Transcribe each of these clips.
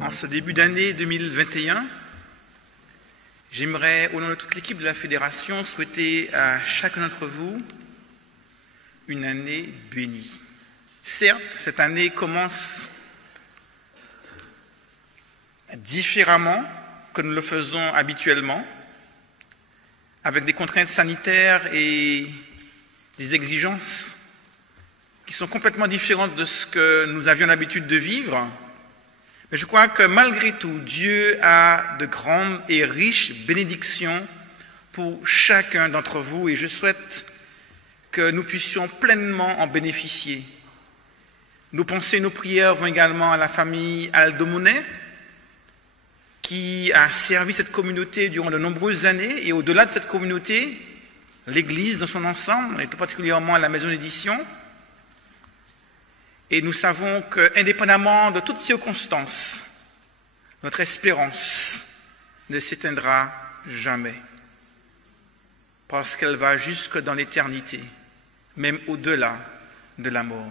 En ce début d'année 2021, j'aimerais, au nom de toute l'équipe de la Fédération, souhaiter à chacun d'entre vous une année bénie. Certes, cette année commence différemment que nous le faisons habituellement, avec des contraintes sanitaires et des exigences qui sont complètement différentes de ce que nous avions l'habitude de vivre. Mais je crois que malgré tout, Dieu a de grandes et riches bénédictions pour chacun d'entre vous et je souhaite que nous puissions pleinement en bénéficier. Nos pensées, nos prières vont également à la famille Aldo Monet, qui a servi cette communauté durant de nombreuses années et au-delà de cette communauté, l'Église dans son ensemble, et tout particulièrement la maison d'édition. Et nous savons qu'indépendamment de toutes circonstances, notre espérance ne s'éteindra jamais, parce qu'elle va jusque dans l'éternité, même au-delà de la mort.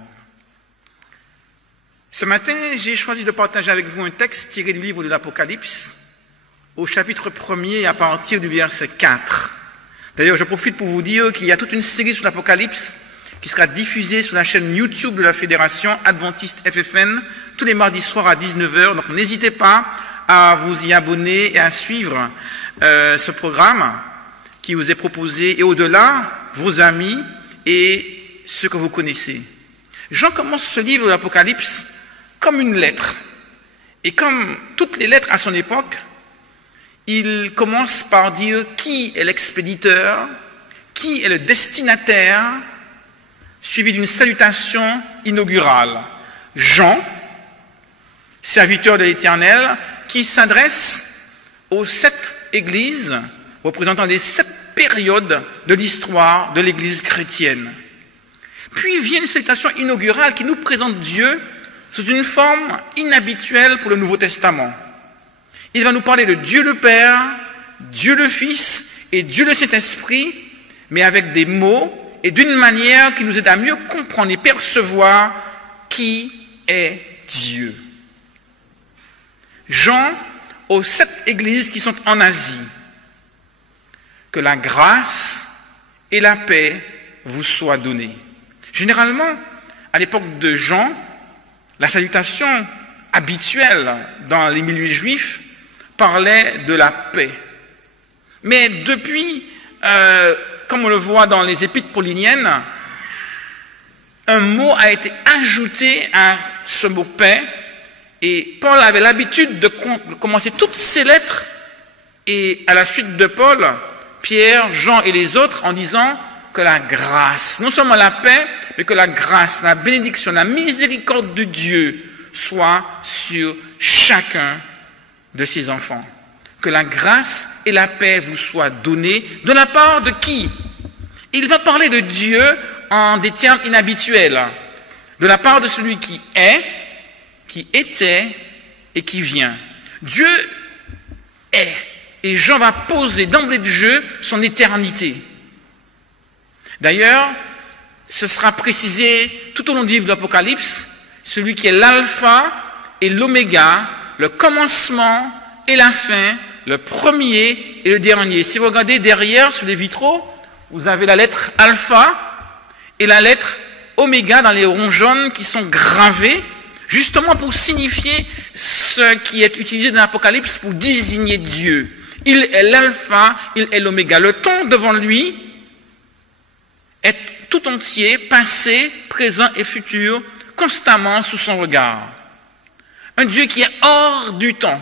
Ce matin, j'ai choisi de partager avec vous un texte tiré du livre de l'Apocalypse, au chapitre 1er à partir du verset 4. D'ailleurs, je profite pour vous dire qu'il y a toute une série sur l'Apocalypse qui sera diffusée sur la chaîne YouTube de la Fédération Adventiste FFN tous les mardis soirs à 19h. Donc n'hésitez pas à vous y abonner et à suivre ce programme qui vous est proposé et au-delà, vos amis et ceux que vous connaissez. Jean commence ce livre de l'Apocalypse comme une lettre. Et comme toutes les lettres à son époque, il commence par dire qui est l'expéditeur, qui est le destinataire, suivi d'une salutation inaugurale. Jean, serviteur de l'Éternel, qui s'adresse aux 7 églises, représentant les 7 périodes de l'histoire de l'Église chrétienne. Puis vient une salutation inaugurale qui nous présente Dieu sous une forme inhabituelle pour le Nouveau Testament. Il va nous parler de Dieu le Père, Dieu le Fils et Dieu le Saint-Esprit, mais avec des mots et d'une manière qui nous aide à mieux comprendre et percevoir qui est Dieu. Jean, aux 7 églises qui sont en Asie, que la grâce et la paix vous soient données. Généralement, à l'époque de Jean, la salutation habituelle dans les milieux juifs parlait de la paix. Mais depuis, comme on le voit dans les épîtres pauliniennes, un mot a été ajouté à ce mot paix, et Paul avait l'habitude de commencer toutes ses lettres, et à la suite de Paul, Pierre, Jean et les autres, en disant que la grâce, non seulement la paix, mais que la grâce, la bénédiction, la miséricorde de Dieu soit sur chacun de ses enfants. Que la grâce et la paix vous soient données de la part de qui? Il va parler de Dieu en des termes inhabituels. De la part de celui qui est, qui était et qui vient. Dieu est. Et Jean va poser d'emblée de jeu son éternité. D'ailleurs, ce sera précisé tout au long du livre de l'Apocalypse, celui qui est l'alpha et l'oméga, le commencement et la fin, le premier et le dernier. Si vous regardez derrière sur les vitraux, vous avez la lettre alpha et la lettre oméga dans les ronds jaunes qui sont gravés, justement pour signifier ce qui est utilisé dans l'Apocalypse pour désigner Dieu. Il est l'alpha, il est l'oméga. Le temps devant lui est tout entier, passé, présent et futur, constamment sous son regard. Un Dieu qui est hors du temps.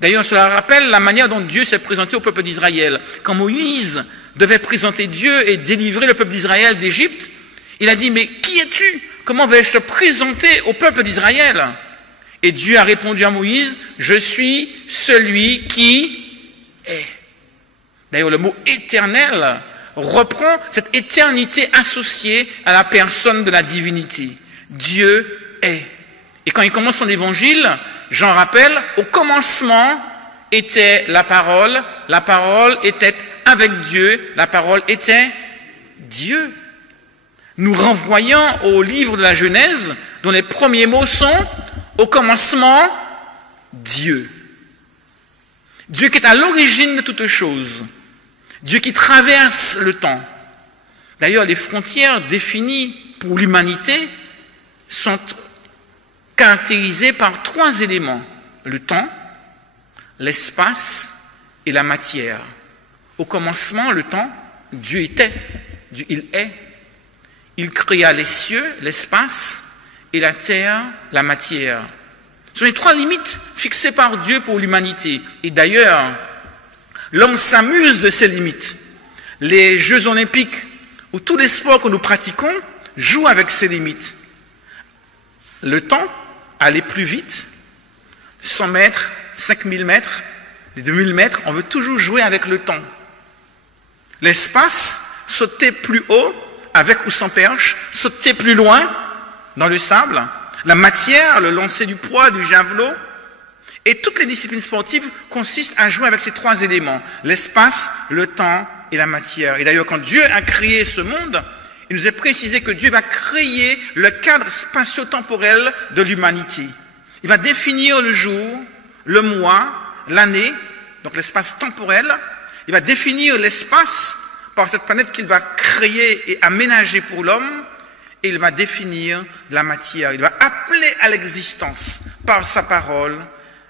D'ailleurs, cela rappelle la manière dont Dieu s'est présenté au peuple d'Israël. Quand Moïse devait présenter Dieu et délivrer le peuple d'Israël d'Égypte, il a dit, mais qui es-tu? Comment vais-je te présenter au peuple d'Israël? Et Dieu a répondu à Moïse, je suis celui qui est. D'ailleurs, le mot éternel reprend cette éternité associée à la personne de la divinité. Dieu est. Et quand il commence son évangile, Jean rappelle, au commencement était la parole était avec Dieu, la parole était Dieu. Nous renvoyons au livre de la Genèse, dont les premiers mots sont « Au commencement, Dieu. Dieu qui est à l'origine de toutes choses. Dieu qui traverse le temps. D'ailleurs, les frontières définies pour l'humanité sont caractérisées par 3 éléments. Le temps, l'espace et la matière. Au commencement, le temps, Dieu était. Dieu, il est. Il créa les cieux, l'espace, et la terre, la matière. Ce sont les 3 limites fixées par Dieu pour l'humanité. Et d'ailleurs, l'homme s'amuse de ces limites. Les Jeux olympiques ou tous les sports que nous pratiquons jouent avec ces limites. Le temps, aller plus vite, 100 mètres, 5000 mètres, les 2000 mètres, on veut toujours jouer avec le temps. L'espace, sauter plus haut, avec ou sans perche, sauter plus loin dans le sable. La matière, le lancer du poids, du javelot. Et toutes les disciplines sportives consistent à jouer avec ces 3 éléments. L'espace, le temps et la matière. Et d'ailleurs, quand Dieu a créé ce monde, il nous est précisé que Dieu va créer le cadre spatio-temporel de l'humanité. Il va définir le jour, le mois, l'année, donc l'espace temporel. Il va définir l'espace par cette planète qu'il va créer et aménager pour l'homme. Et il va définir la matière. Il va appeler à l'existence par sa parole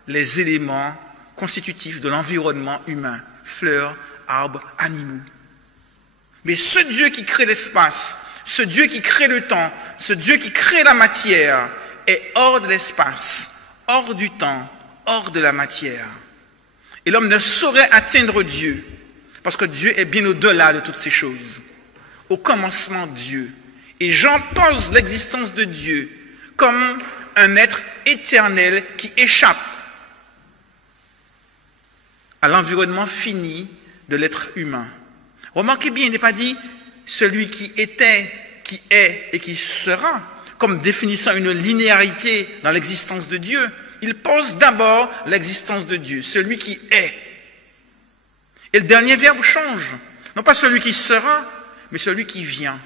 les éléments constitutifs de l'environnement humain, fleurs, arbres, animaux. Mais ce Dieu qui crée l'espace, ce Dieu qui crée le temps, ce Dieu qui crée la matière est hors de l'espace, hors du temps, hors de la matière. Et l'homme ne saurait atteindre Dieu, parce que Dieu est bien au-delà de toutes ces choses. Au commencement, Dieu. Et Jean pose l'existence de Dieu comme un être éternel qui échappe à l'environnement fini de l'être humain. Remarquez bien, il n'est pas dit celui qui était, qui est et qui sera, comme définissant une linéarité dans l'existence de Dieu. Il pose d'abord l'existence de Dieu, celui qui est. Et le dernier verbe change. Non pas celui qui sera, mais celui qui vient.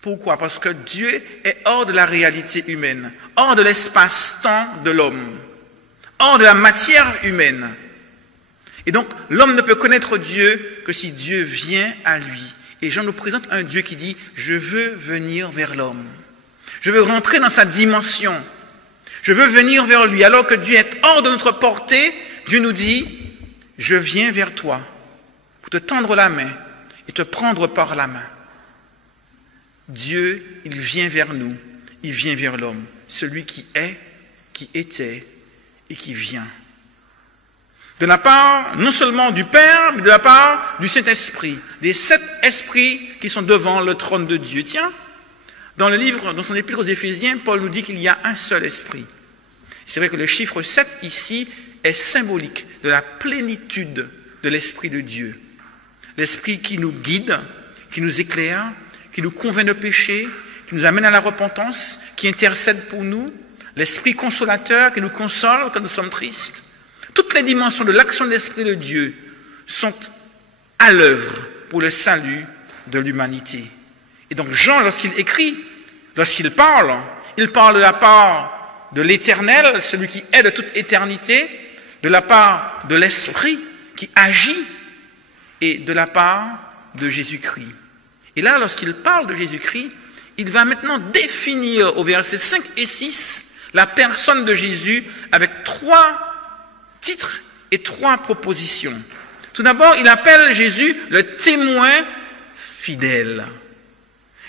Pourquoi? Parce que Dieu est hors de la réalité humaine, hors de l'espace-temps de l'homme, hors de la matière humaine. Et donc, l'homme ne peut connaître Dieu que si Dieu vient à lui. Et Jean nous présente un Dieu qui dit « Je veux venir vers l'homme. Je veux rentrer dans sa dimension. Je veux venir vers lui. » Alors que Dieu est hors de notre portée, Dieu nous dit « Je viens vers toi pour te tendre la main et te prendre par la main. » Dieu, il vient vers nous, il vient vers l'homme, celui qui est, qui était et qui vient. De la part non seulement du Père, mais de la part du Saint-Esprit, des 7 esprits qui sont devant le trône de Dieu. Tiens, dans le livre, dans son épître aux Éphésiens, Paul nous dit qu'il y a un seul esprit. C'est vrai que le chiffre 7 ici est symbolique de la plénitude de l'Esprit de Dieu. L'Esprit qui nous guide, qui nous éclaire, qui nous convainc de péché, qui nous amène à la repentance, qui intercède pour nous, l'Esprit consolateur qui nous console quand nous sommes tristes. Toutes les dimensions de l'action de l'Esprit de Dieu sont à l'œuvre pour le salut de l'humanité. Et donc Jean, lorsqu'il écrit, lorsqu'il parle de la part de l'Éternel, celui qui est de toute éternité, de la part de l'Esprit qui agit et de la part de Jésus-Christ. Et là, lorsqu'il parle de Jésus-Christ, il va maintenant définir au verset 5 et 6 la personne de Jésus avec 3 titres et 3 propositions. Tout d'abord, il appelle Jésus le témoin fidèle.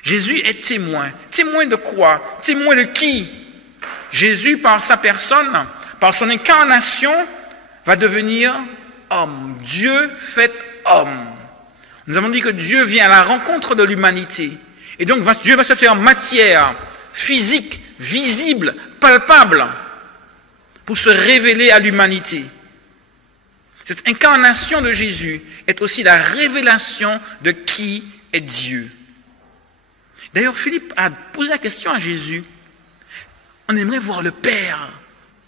Jésus est témoin. Témoin de quoi? Témoin de qui? Jésus, par sa personne, par son incarnation, va devenir homme. Dieu fait homme. Nous avons dit que Dieu vient à la rencontre de l'humanité. Et donc Dieu va se faire matière, physique, visible, palpable, pour se révéler à l'humanité. Cette incarnation de Jésus est aussi la révélation de qui est Dieu. D'ailleurs, Philippe a posé la question à Jésus. On aimerait voir le Père,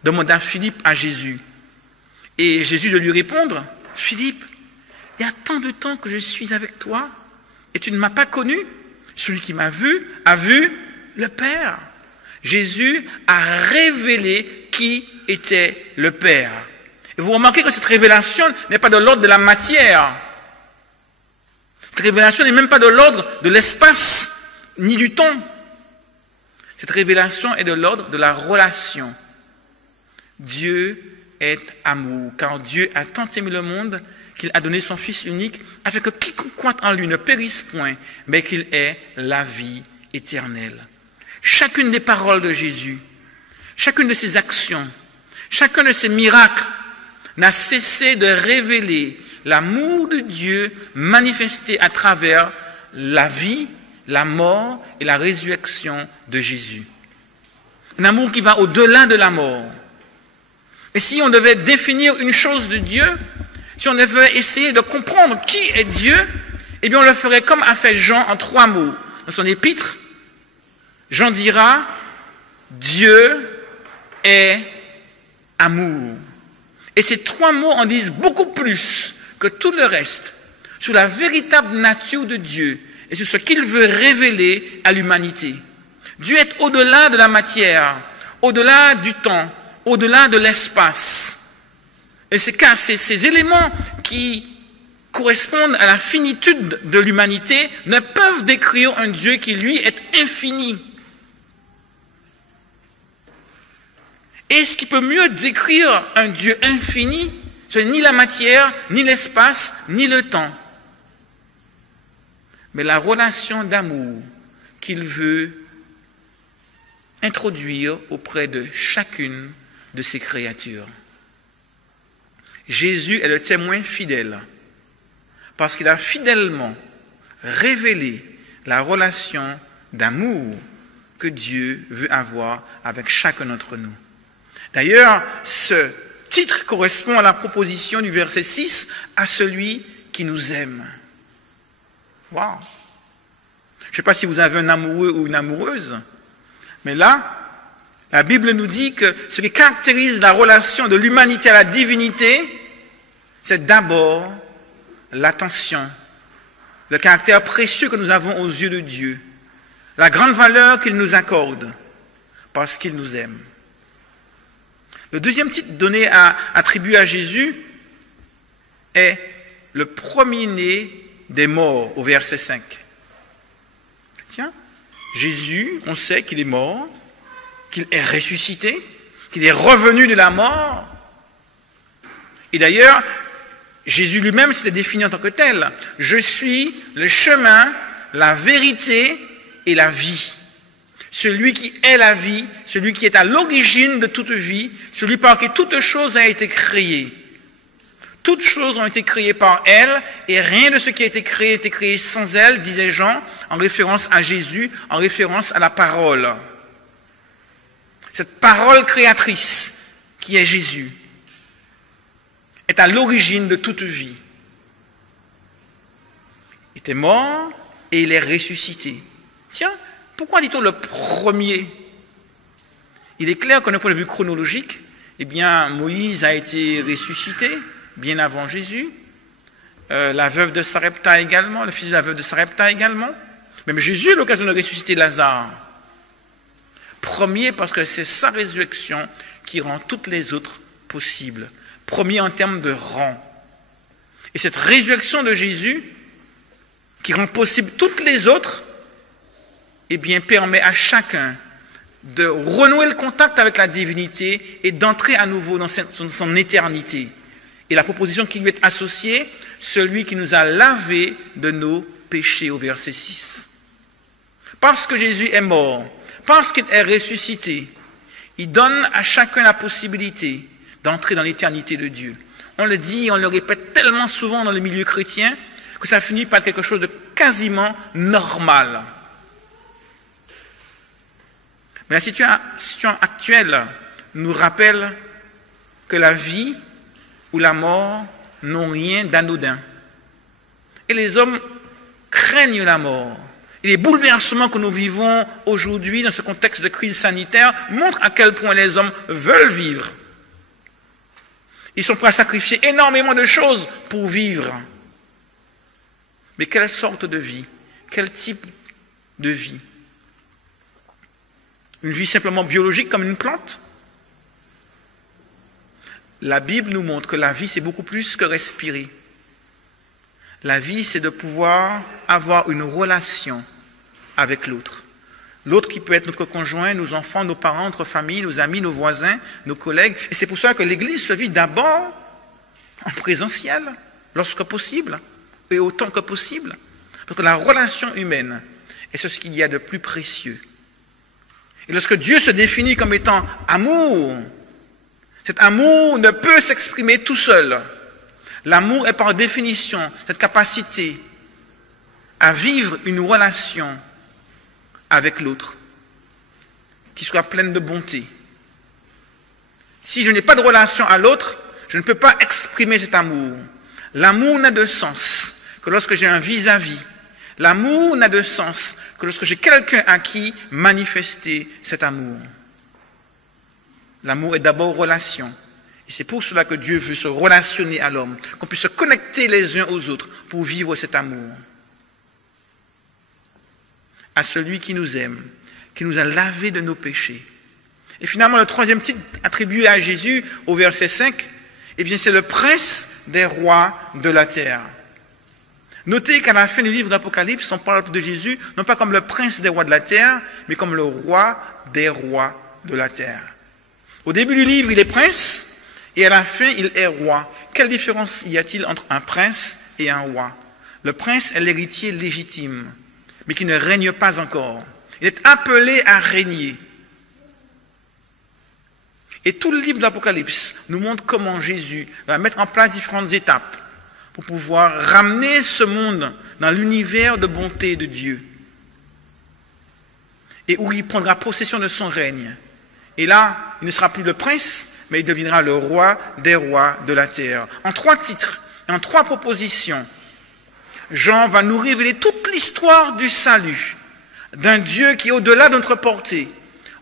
demanda Philippe à Jésus. Et Jésus de lui répondre, Philippe, il y a tant de temps que je suis avec toi et tu ne m'as pas connu. Celui qui m'a vu a vu le Père. Jésus a révélé qui était le Père. Et vous remarquez que cette révélation n'est pas de l'ordre de la matière. Cette révélation n'est même pas de l'ordre de l'espace, ni du temps. Cette révélation est de l'ordre de la relation. Dieu est amour, car Dieu a tant aimé le monde qu'il a donné son Fils unique, afin que quiconque croit en lui ne périsse point, mais qu'il ait la vie éternelle. Chacune des paroles de Jésus, chacune de ses actions, chacun de ses miracles n'a cessé de révéler l'amour de Dieu manifesté à travers la vie, la mort et la résurrection de Jésus. Un amour qui va au-delà de la mort. Et si on devait définir une chose de Dieu, si on devait essayer de comprendre qui est Dieu, eh bien on le ferait comme a fait Jean en 3 mots. Dans son épître, Jean dira « Dieu est amour ». Et ces 3 mots en disent beaucoup plus que tout le reste sur la véritable nature de Dieu et sur ce qu'il veut révéler à l'humanité. Dieu est au-delà de la matière, au-delà du temps, au-delà de l'espace. Et ces éléments qui correspondent à la finitude de l'humanité ne peuvent décrire un Dieu qui, lui, est infini. Et ce qui peut mieux décrire un Dieu infini, ce n'est ni la matière, ni l'espace, ni le temps, mais la relation d'amour qu'il veut introduire auprès de chacune de ses créatures. Jésus est le témoin fidèle parce qu'il a fidèlement révélé la relation d'amour que Dieu veut avoir avec chacun d'entre nous. D'ailleurs, ce titre correspond à la proposition du verset 6, à celui qui nous aime. Waouh! Je ne sais pas si vous avez un amoureux ou une amoureuse, mais là, la Bible nous dit que ce qui caractérise la relation de l'humanité à la divinité, c'est d'abord l'attention, le caractère précieux que nous avons aux yeux de Dieu, la grande valeur qu'il nous accorde, parce qu'il nous aime. Le deuxième titre donné attribué à Jésus est le premier-né des morts, au verset 5. Tiens, Jésus, on sait qu'il est mort, qu'il est ressuscité, qu'il est revenu de la mort. Et d'ailleurs, Jésus lui-même s'était défini en tant que tel. Je suis le chemin, la vérité et la vie. Celui qui est la vie, celui qui est à l'origine de toute vie, celui par qui toute chose a été créée. Toutes choses ont été créées par elle, et rien de ce qui a été créé sans elle, disait Jean, en référence à Jésus, en référence à la parole. Cette parole créatrice, qui est Jésus, est à l'origine de toute vie. Il était mort et il est ressuscité. Tiens, pourquoi dit-on le premier? Il est clair qu'un point de vue chronologique, eh bien, Moïse a été ressuscité bien avant Jésus. La veuve de Sarepta également, le fils de la veuve de Sarepta également. Même Jésus a eu l'occasion de ressusciter Lazare. Premier parce que c'est sa résurrection qui rend toutes les autres possibles. Premier en termes de rang. Et cette résurrection de Jésus, qui rend possible toutes les autres, eh bien, permet à chacun de renouer le contact avec la divinité et d'entrer à nouveau dans son éternité. Et la proposition qui lui est associée, celui qui nous a lavés de nos péchés, au verset 6. Parce que Jésus est mort, parce qu'il est ressuscité, il donne à chacun la possibilité d'entrer dans l'éternité de Dieu. On le dit, on le répète tellement souvent dans le milieu chrétien que ça finit par quelque chose de quasiment normal. Mais la situation actuelle nous rappelle que la vie ou la mort n'ont rien d'anodin. Et les hommes craignent la mort. Et les bouleversements que nous vivons aujourd'hui dans ce contexte de crise sanitaire montrent à quel point les hommes veulent vivre. Ils sont prêts à sacrifier énormément de choses pour vivre. Mais quelle sorte de vie? Quel type de vie? Une vie simplement biologique comme une plante? La Bible nous montre que la vie, c'est beaucoup plus que respirer. La vie, c'est de pouvoir avoir une relation avec l'autre. L'autre qui peut être notre conjoint, nos enfants, nos parents, notre famille, nos amis, nos voisins, nos collègues. Et c'est pour ça que l'Église se vit d'abord en présentiel, lorsque possible, et autant que possible. Parce que la relation humaine est ce qu'il y a de plus précieux. Et lorsque Dieu se définit comme étant amour, cet amour ne peut s'exprimer tout seul. L'amour est par définition cette capacité à vivre une relation avec l'autre qui soit pleine de bonté. Si je n'ai pas de relation à l'autre, je ne peux pas exprimer cet amour. L'amour n'a de sens que lorsque j'ai un vis-à-vis. L'amour n'a de sens que lorsque j'ai quelqu'un à qui manifester cet amour. L'amour est d'abord relation. Et c'est pour cela que Dieu veut se relationner à l'homme, qu'on puisse se connecter les uns aux autres pour vivre cet amour. À celui qui nous aime, qui nous a lavé de nos péchés. Et finalement, le troisième titre attribué à Jésus au verset 5, eh bien, c'est le prince des rois de la terre. Notez qu'à la fin du livre d'Apocalypse, on parle de Jésus, non pas comme le prince des rois de la terre, mais comme le roi des rois de la terre. Au début du livre, il est prince, et à la fin, il est roi. Quelle différence y a-t-il entre un prince et un roi? Le prince est l'héritier légitime, mais qui ne règne pas encore. Il est appelé à régner. Et tout le livre de l'Apocalypse nous montre comment Jésus va mettre en place différentes étapes pour pouvoir ramener ce monde dans l'univers de bonté de Dieu. Et où il prendra possession de son règne. Et là, il ne sera plus le prince, mais il deviendra le roi des rois de la terre. En 3 titres, et en 3 propositions, Jean va nous révéler toute l'histoire du salut, d'un Dieu qui est au-delà de notre portée,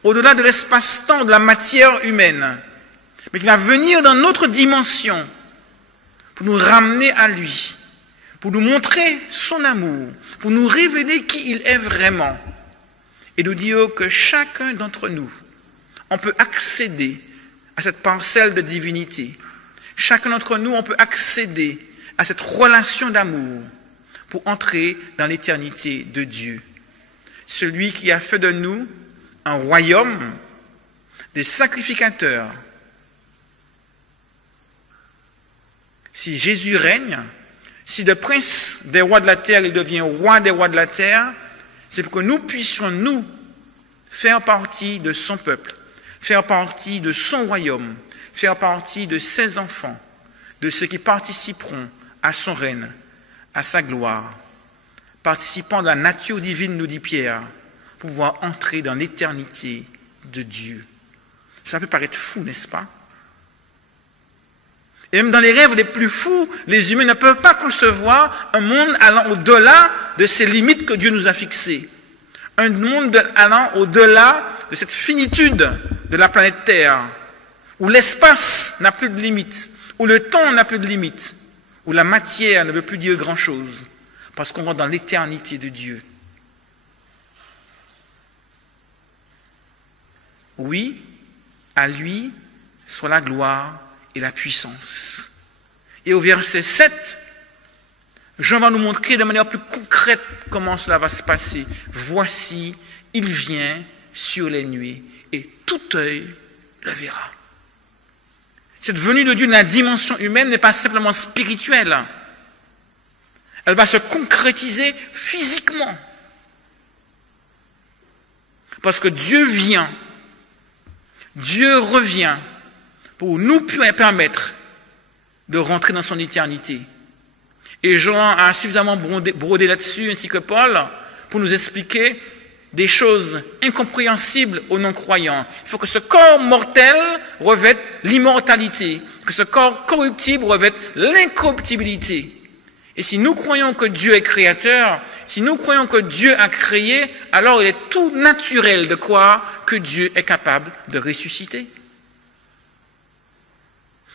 au-delà de l'espace-temps, de la matière humaine, mais qui va venir dans notre dimension pour nous ramener à lui, pour nous montrer son amour, pour nous révéler qui il est vraiment, et nous dire que chacun d'entre nous, on peut accéder à cette parcelle de divinité. Chacun d'entre nous, on peut accéder à cette relation d'amour pour entrer dans l'éternité de Dieu. Celui qui a fait de nous un royaume, des sacrificateurs. Si Jésus règne, si de prince des rois de la terre, il devient roi des rois de la terre, c'est pour que nous puissions, nous, faire partie de son peuple, faire partie de son royaume, faire partie de ses enfants, de ceux qui participeront à son règne, à sa gloire, participant de la nature divine, nous dit Pierre, pour pouvoir entrer dans l'éternité de Dieu. Ça peut paraître fou, n'est-ce pas? Et même dans les rêves les plus fous, les humains ne peuvent pas concevoir un monde allant au-delà de ces limites que Dieu nous a fixées. Un monde allant au-delà de cette finitude de la planète Terre, où l'espace n'a plus de limite, où le temps n'a plus de limite, où la matière ne veut plus dire grand-chose, parce qu'on rentre dans l'éternité de Dieu. Oui, à lui soit la gloire et la puissance. Et au verset 7, Jean va nous montrer de manière plus concrète comment cela va se passer. Voici, il vient sur les nuées et tout œil le verra. Cette venue de Dieu dans la dimension humaine n'est pas simplement spirituelle. Elle va se concrétiser physiquement. Parce que Dieu vient, Dieu revient pour nous permettre de rentrer dans son éternité. Et Jean a suffisamment brodé là-dessus, ainsi que Paul, pour nous expliquer des choses incompréhensibles aux non-croyants. Il faut que ce corps mortel revête l'immortalité, que ce corps corruptible revête l'incorruptibilité. Et si nous croyons que Dieu est créateur, si nous croyons que Dieu a créé, alors il est tout naturel de croire que Dieu est capable de ressusciter,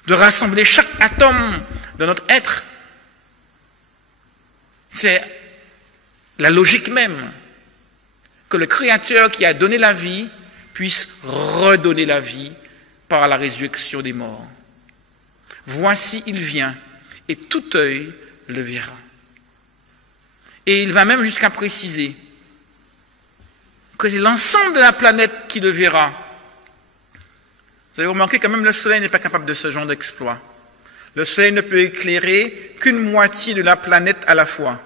de rassembler chaque atome de notre être. C'est la logique même que le Créateur qui a donné la vie puisse redonner la vie par la résurrection des morts. Voici, il vient, et tout œil le verra. Et il va même jusqu'à préciser que c'est l'ensemble de la planète qui le verra. Vous avez remarqué que même le soleil n'est pas capable de ce genre d'exploit. Le soleil ne peut éclairer qu'une moitié de la planète à la fois.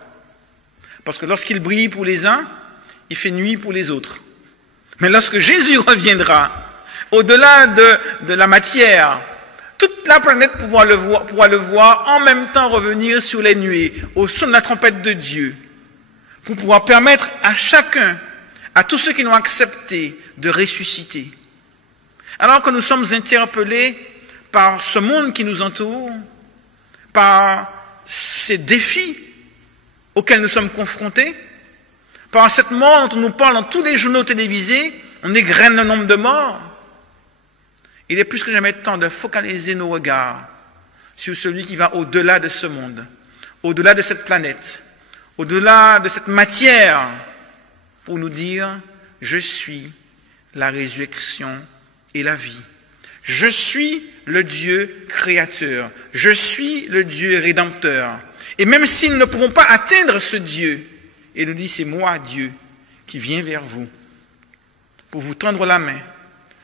Parce que lorsqu'il brille pour les uns, il fait nuit pour les autres. Mais lorsque Jésus reviendra, au-delà de la matière, toute la planète pourra le voir en même temps revenir sur les nuées, au son de la trompette de Dieu, pour pouvoir permettre à chacun, à tous ceux qui l'ont accepté, de ressusciter. Alors que nous sommes interpellés par ce monde qui nous entoure, par ces défis auxquels nous sommes confrontés, par cette mort dont on nous parle dans tous les journaux télévisés, on égrène le nombre de morts. Il est plus que jamais temps de focaliser nos regards sur celui qui va au-delà de ce monde, au-delà de cette planète, au-delà de cette matière, pour nous dire « Je suis la résurrection et la vie. Je suis le Dieu créateur. Je suis le Dieu rédempteur. » Et même si nous ne pouvons pas atteindre ce Dieu, il nous dit « C'est moi, Dieu, qui viens vers vous, pour vous tendre la main,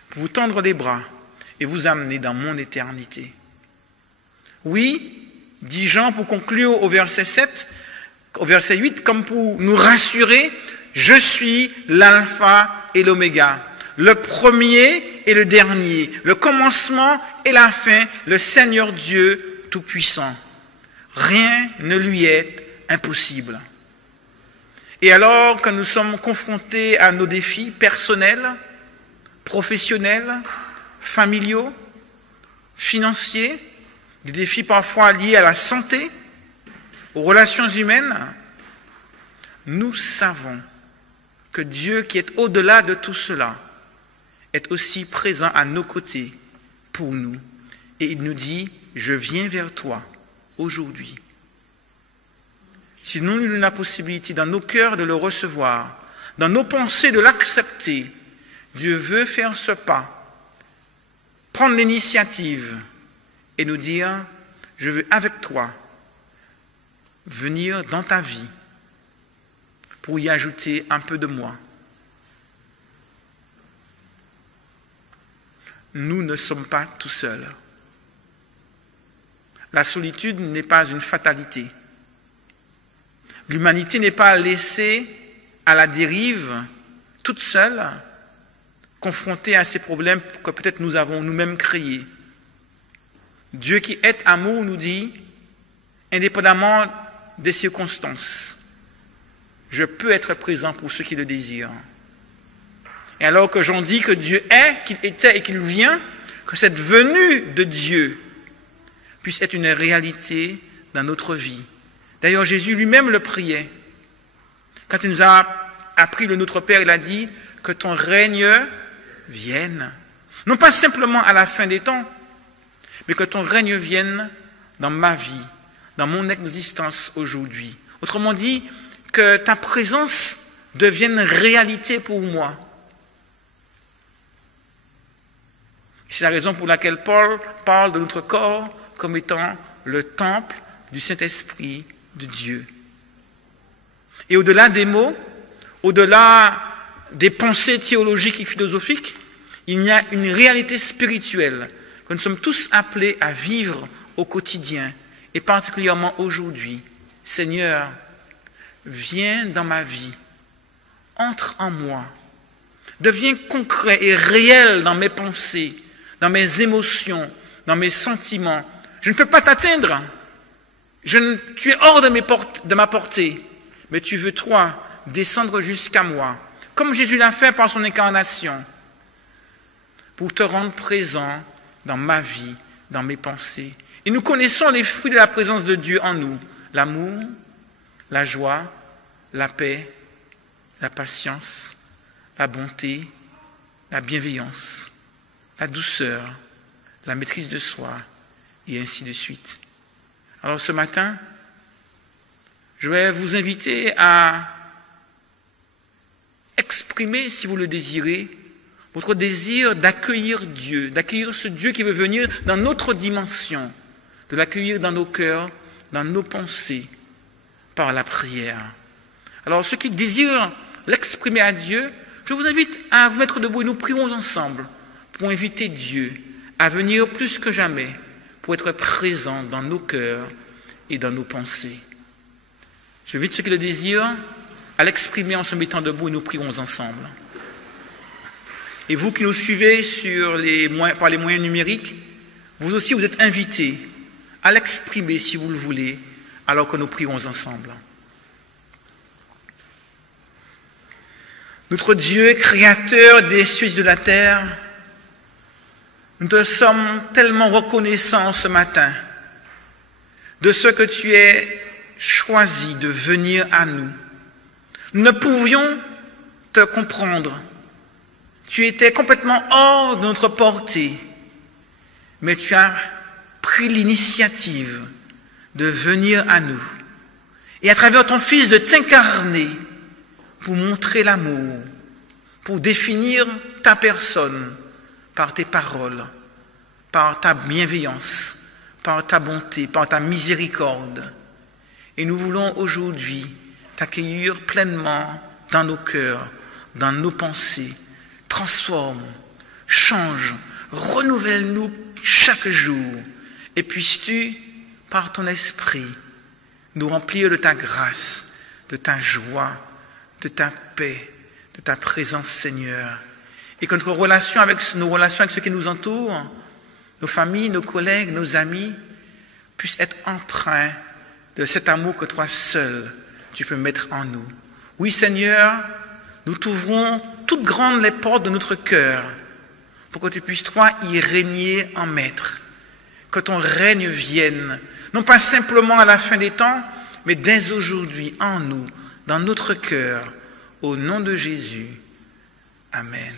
pour vous tendre les bras, et vous amener dans mon éternité. » Oui, dit Jean pour conclure au verset 7, au verset 8, comme pour nous rassurer, je suis l'alpha et l'oméga, le premier et le dernier, le commencement et la fin, le Seigneur Dieu Tout-Puissant. Rien ne lui est impossible. Et alors que nous sommes confrontés à nos défis personnels, professionnels, familiaux, financiers, des défis parfois liés à la santé, aux relations humaines, nous savons que Dieu qui est au-delà de tout cela est aussi présent à nos côtés pour nous. Et il nous dit, je viens vers toi aujourd'hui. Si nous avons la possibilité dans nos cœurs de le recevoir, dans nos pensées de l'accepter, Dieu veut faire ce pas, prendre l'initiative et nous dire, je veux avec toi venir dans ta vie pour y ajouter un peu de moi. Nous ne sommes pas tout seuls. La solitude n'est pas une fatalité. L'humanité n'est pas laissée à la dérive, toute seule, confrontée à ces problèmes que peut-être nous avons nous-mêmes créés. Dieu qui est amour nous dit, indépendamment des circonstances, je peux être présent pour ceux qui le désirent. Et alors que Jean dit que Dieu est, qu'il était et qu'il vient, que cette venue de Dieu puisse être une réalité dans notre vie. D'ailleurs, Jésus lui-même le priait. Quand il nous a appris le Notre Père, il a dit que ton règne vienne. Non pas simplement à la fin des temps, mais que ton règne vienne dans ma vie, dans mon existence aujourd'hui. Autrement dit, que ta présence devienne réalité pour moi. C'est la raison pour laquelle Paul parle de notre corps comme étant le temple du Saint-Esprit de Dieu. Et au-delà des mots, au-delà des pensées théologiques et philosophiques, il y a une réalité spirituelle que nous sommes tous appelés à vivre au quotidien, et particulièrement aujourd'hui. Seigneur, viens dans ma vie, entre en moi, deviens concret et réel dans mes pensées, dans mes émotions, dans mes sentiments. Je ne peux pas t'atteindre. Tu es hors de ma portée, mais tu veux, toi, descendre jusqu'à moi, comme Jésus l'a fait par son incarnation, pour te rendre présent dans ma vie, dans mes pensées. Et nous connaissons les fruits de la présence de Dieu en nous, l'amour, la joie, la paix, la patience, la bonté, la bienveillance, la douceur, la maîtrise de soi, et ainsi de suite. Alors ce matin, je vais vous inviter à exprimer, si vous le désirez, votre désir d'accueillir Dieu, d'accueillir ce Dieu qui veut venir dans notre dimension, de l'accueillir dans nos cœurs, dans nos pensées, par la prière. Alors ceux qui désirent l'exprimer à Dieu, je vous invite à vous mettre debout et nous prions ensemble pour inviter Dieu à venir plus que jamais, pour être présent dans nos cœurs et dans nos pensées. J'invite ceux qui le désirent à l'exprimer en se mettant debout et nous prions ensemble. Et vous qui nous suivez par les moyens numériques, vous aussi vous êtes invités à l'exprimer si vous le voulez, alors que nous prions ensemble. Notre Dieu, créateur des cieux et de la terre, nous te sommes tellement reconnaissants ce matin de ce que tu aies choisi de venir à nous. Nous ne pouvions te comprendre. Tu étais complètement hors de notre portée, mais tu as pris l'initiative de venir à nous et à travers ton Fils de t'incarner pour montrer l'amour, pour définir ta personne par tes paroles, par ta bienveillance, par ta bonté, par ta miséricorde. Et nous voulons aujourd'hui t'accueillir pleinement dans nos cœurs, dans nos pensées. Transforme, change, renouvelle-nous chaque jour. Et puisses-tu, par ton esprit, nous remplir de ta grâce, de ta joie, de ta paix, de ta présence, Seigneur. Et que nos relations avec ceux qui nous entourent, nos familles, nos collègues, nos amis, puissent être empreints de cet amour que toi seul, tu peux mettre en nous. Oui, Seigneur, nous t'ouvrons toutes grandes les portes de notre cœur pour que tu puisses, toi, y régner en maître. Que ton règne vienne, non pas simplement à la fin des temps, mais dès aujourd'hui, en nous, dans notre cœur, au nom de Jésus. Amen.